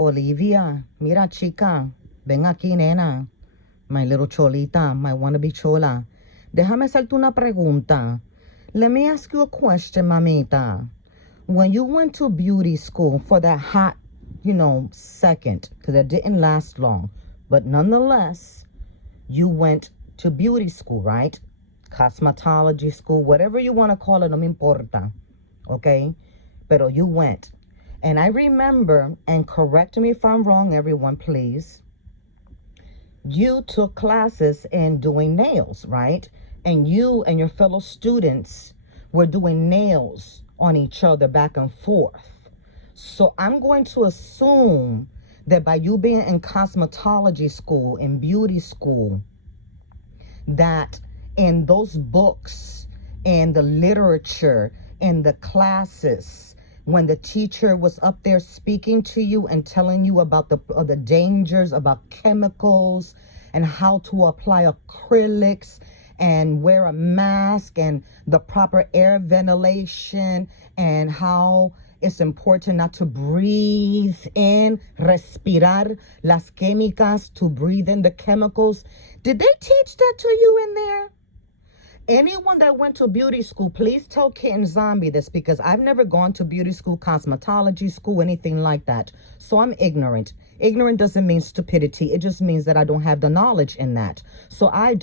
Olivia, mira chica, ven aquí nena, my little cholita, my wannabe chola. Déjame hacerte una pregunta. Let me ask you a question, mamita. When you went to beauty school for that hot, second, because it didn't last long, but nonetheless, you went to beauty school, right? Cosmetology school, whatever you want to call it, no me importa, okay? Pero you went. And I remember, and correct me if I'm wrong, everyone, please, you took classes in doing nails, right? And you and your fellow students were doing nails on each other back and forth. So I'm going to assume that by you being in cosmetology school, in beauty school, that in those books and the literature and the classes, when the teacher was up there speaking to you and telling you about the dangers about chemicals and how to apply acrylics and wear a mask and the proper air ventilation and how it's important not to breathe in, respirar las químicas, to breathe in the chemicals. Did they teach that to you in there? Anyone that went to beauty school, please tell Kitten Zombie this, because I've never gone to beauty school, cosmetology school, anything like that. So I'm ignorant. Ignorant doesn't mean stupidity. It just means that I don't have the knowledge in that. So I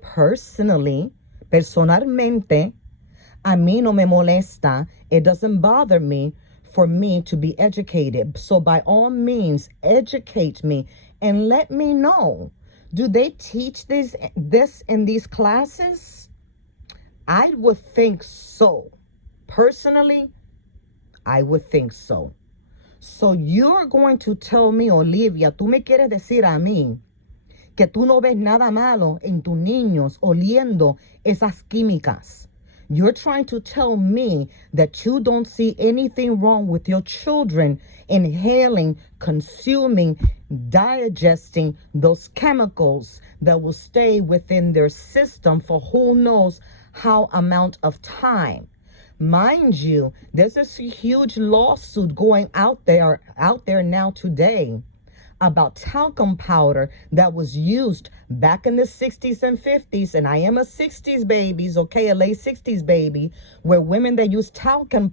personally, personalmente, a mí no me molesta. It doesn't bother me for me to be educated. So by all means, educate me and let me know. Do they teach this in these classes? I would think so. Personally, I would think so. So you're going to tell me, Olivia, tú me quieres decir a mí que tú no ves nada malo en tus niños oliendo esas químicas. You're trying to tell me that you don't see anything wrong with your children inhaling, consuming, digesting those chemicals that will stay within their system for who knows how amount of time. Mind you, there's this huge lawsuit going out there now today about talcum powder that was used back in the 60s and 50s, and I am a 60s baby, okay, a late 60s baby, where women that use talcum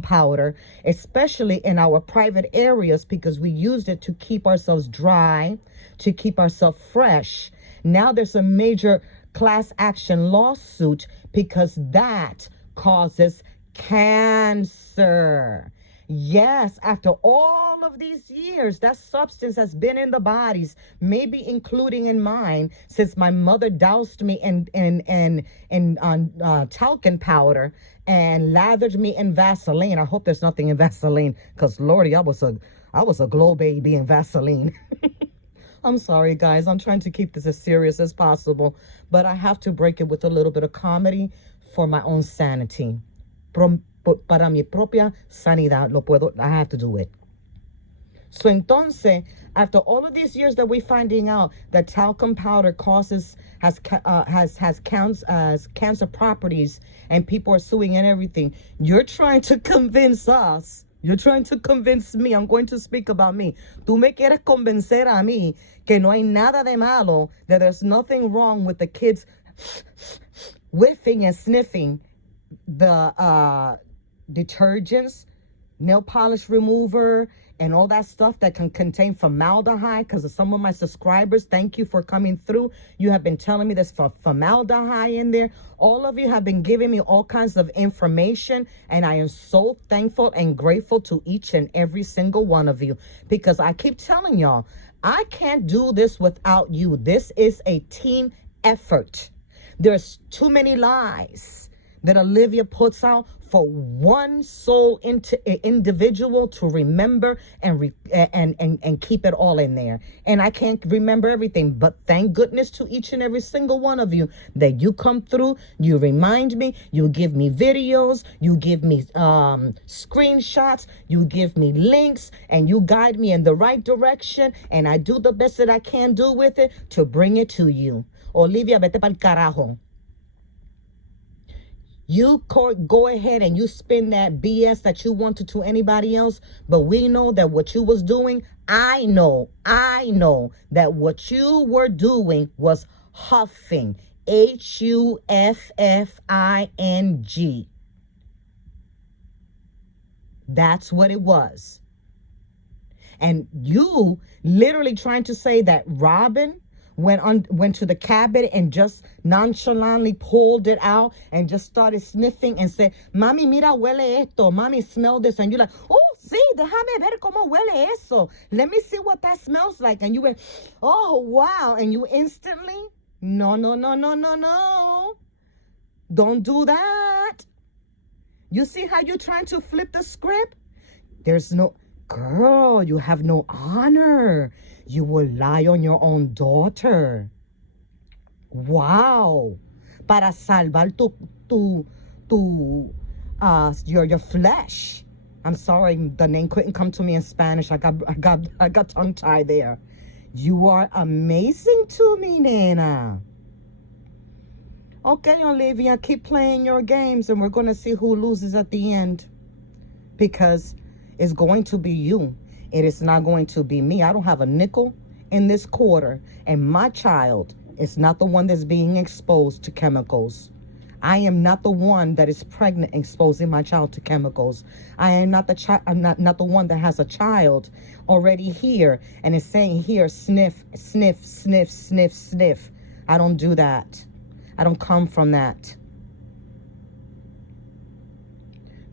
powder, especially in our private areas, because we used it to keep ourselves dry, to keep ourselves fresh. Now there's a major class action lawsuit because that causes cancer. Yes, after all of these years, that substance has been in the bodies, maybe including in mine, since my mother doused me in talcum powder and lathered me in Vaseline. I hope there's nothing in Vaseline, because Lordy, I was a glow baby in Vaseline. I'm sorry, guys. I'm trying to keep this as serious as possible, but I have to break it with a little bit of comedy for my own sanity. Para mi propia sanidad, I have to do it. So entonces, after all of these years that we're finding out that talcum powder has cancer properties and people are suing and everything, you're trying to convince us. You're trying to convince me. I'm going to speak about me. Tú me quieres convencer a mí que no hay nada de malo, that there's nothing wrong with the kids whiffing and sniffing the detergents, nail polish remover, and all that stuff that can contain formaldehyde. Because some of my subscribers, thank you for coming through. You have been telling me there's formaldehyde in there. All of you have been giving me all kinds of information, and I am so thankful and grateful to each and every single one of you, because I keep telling y'all, I can't do this without you. This is a team effort. There's too many lies that Olivia puts out for one sole individual to remember and keep it all in there. And I can't remember everything, but thank goodness to each and every single one of you that you come through, you remind me, you give me videos, you give me screenshots, you give me links, and you guide me in the right direction, and I do the best that I can do with it to bring it to you. Olivia, vete pa'l carajo. You go ahead and you spin that BS that you wanted to anybody else, but we know that what you was doing, I know that what you were doing was huffing. HUFFING. That's what it was. And you literally trying to say that Robin went to the cabinet and just nonchalantly pulled it out and just started sniffing and said, Mami, mira, huele esto. Mami, smell this. And you're like, oh, sí, déjame ver cómo huele eso. Let me see what that smells like. And you went, oh, wow. And you instantly, no. Don't do that. You see how you're trying to flip the script? There's no... Girl, you have no honor. You will lie on your own daughter. Wow. Para salvar your flesh. I'm sorry, the name couldn't come to me in Spanish. I got tongue tied there. You are amazing to me, Nana. Okay, Olivia, keep playing your games and we're going to see who loses at the end. Because it's going to be you. It is not going to be me. I don't have a nickel in this quarter. And my child is not the one that's being exposed to chemicals. I am not the one that is pregnant exposing my child to chemicals. I am not not the one that has a child already here and is saying, here, sniff, sniff, sniff, sniff, sniff. I don't do that. I don't come from that.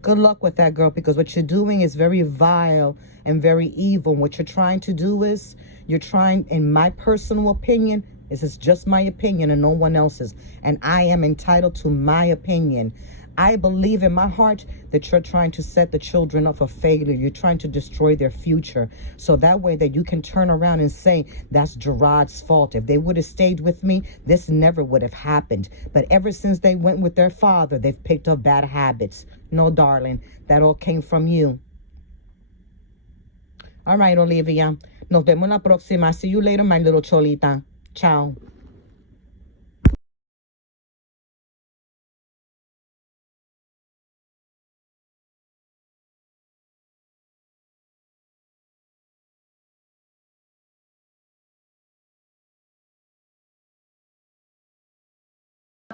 Good luck with that, girl, because what you're doing is very vile and very evil. What you're trying to do is, you're trying, in my personal opinion, this is just my opinion and no one else's, and I am entitled to my opinion. I believe in my heart that you're trying to set the children up for failure. You're trying to destroy their future. So that way that you can turn around and say, that's Gerard's fault. If they would have stayed with me, this never would have happened. But ever since they went with their father, they've picked up bad habits. No, darling, that all came from you. All right, Olivia. Nos vemos la próxima. See you later, my little cholita. Ciao.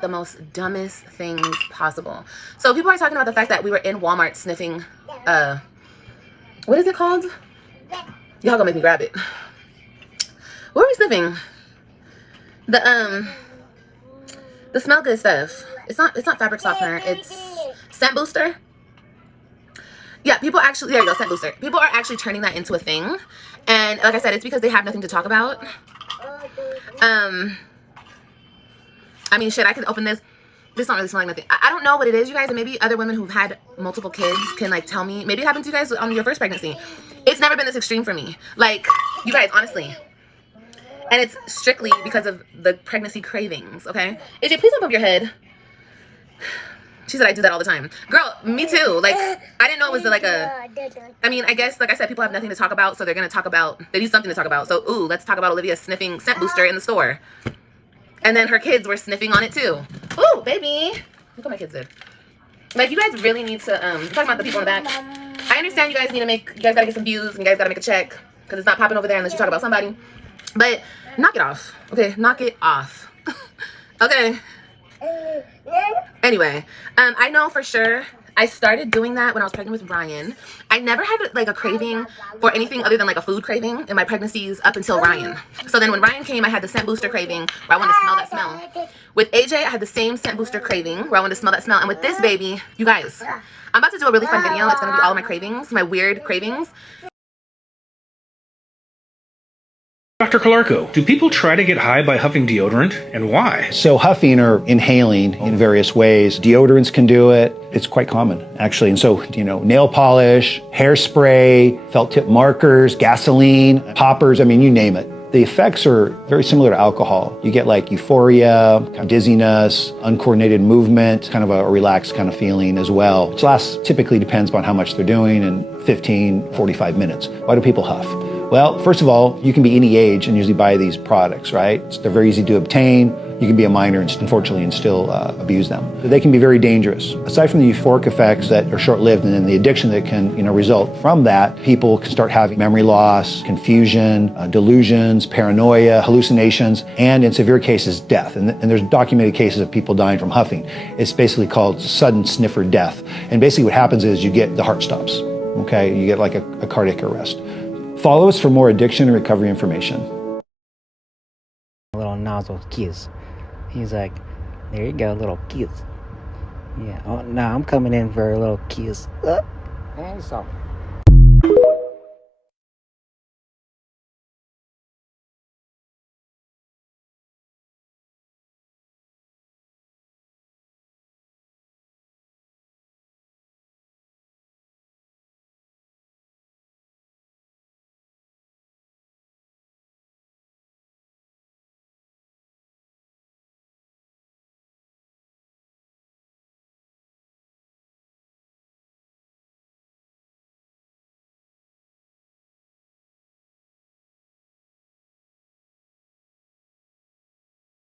The most dumbest things possible. So people are talking about the fact that we were in Walmart sniffing, what is it called? Y'all gonna make me grab it. What were we sniffing? The smell good stuff. It's not fabric softener, it's scent booster. Yeah, people actually, there you go, scent booster. People are actually turning that into a thing. And like I said, it's because they have nothing to talk about. I mean, shit, I can open this. This don't really smell like nothing. I don't know what it is, you guys, and maybe other women who've had multiple kids can, like, tell me. Maybe it happened to you guys on your first pregnancy. It's never been this extreme for me. Like, you guys, honestly. And it's strictly because of the pregnancy cravings, okay? AJ, please don't bump your head. She said I do that all the time. Girl, me too. Like, I didn't know it was like a... I mean, I guess, like I said, people have nothing to talk about, so they're going to talk about... They need something to talk about. So, ooh, let's talk about Olivia sniffing scent booster in the store. And then her kids were sniffing on it too. Ooh, baby. Look what my kids did. Like, you guys really need to, talking about the people in the back. I understand you guys need to you guys gotta get some views and you guys gotta make a check. Because it's not popping over there unless you talk about somebody. But, knock it off. Okay, knock it off. Okay. Anyway, I know for sure I started doing that when I was pregnant with Ryan. I never had like a craving for anything other than like a food craving in my pregnancies up until Ryan. So then when Ryan came, I had the scent booster craving where I wanted to smell that smell. With AJ, I had the same scent booster craving where I wanted to smell that smell. And with this baby, you guys, I'm about to do a really fun video. It's going to be all of my cravings, my weird cravings. Dr. Calarco, do people try to get high by huffing deodorant, and why? So huffing or inhaling in various ways, deodorants can do it. It's quite common, actually. And so, you know, nail polish, hairspray, felt tip markers, gasoline, poppers, I mean, you name it. The effects are very similar to alcohol. You get like euphoria, kind of dizziness, uncoordinated movement, kind of a relaxed kind of feeling as well, which lasts, typically depends on how much they're doing, in 15, 45 minutes. Why do people huff? Well, first of all, you can be any age and usually buy these products, right? They're very easy to obtain. You can be a minor, unfortunately, and still abuse them. They can be very dangerous. Aside from the euphoric effects that are short-lived and then the addiction that can result from that, people can start having memory loss, confusion, delusions, paranoia, hallucinations, and in severe cases, death. And there's documented cases of people dying from huffing. It's basically called sudden sniffer death. And basically what happens is you get the heart stops, okay? You get like a cardiac arrest. Follow us for more addiction and recovery information. A little nozzle kiss. He's like, there you go, little kiss. Yeah, oh, no, I'm coming in for a little kiss. And so.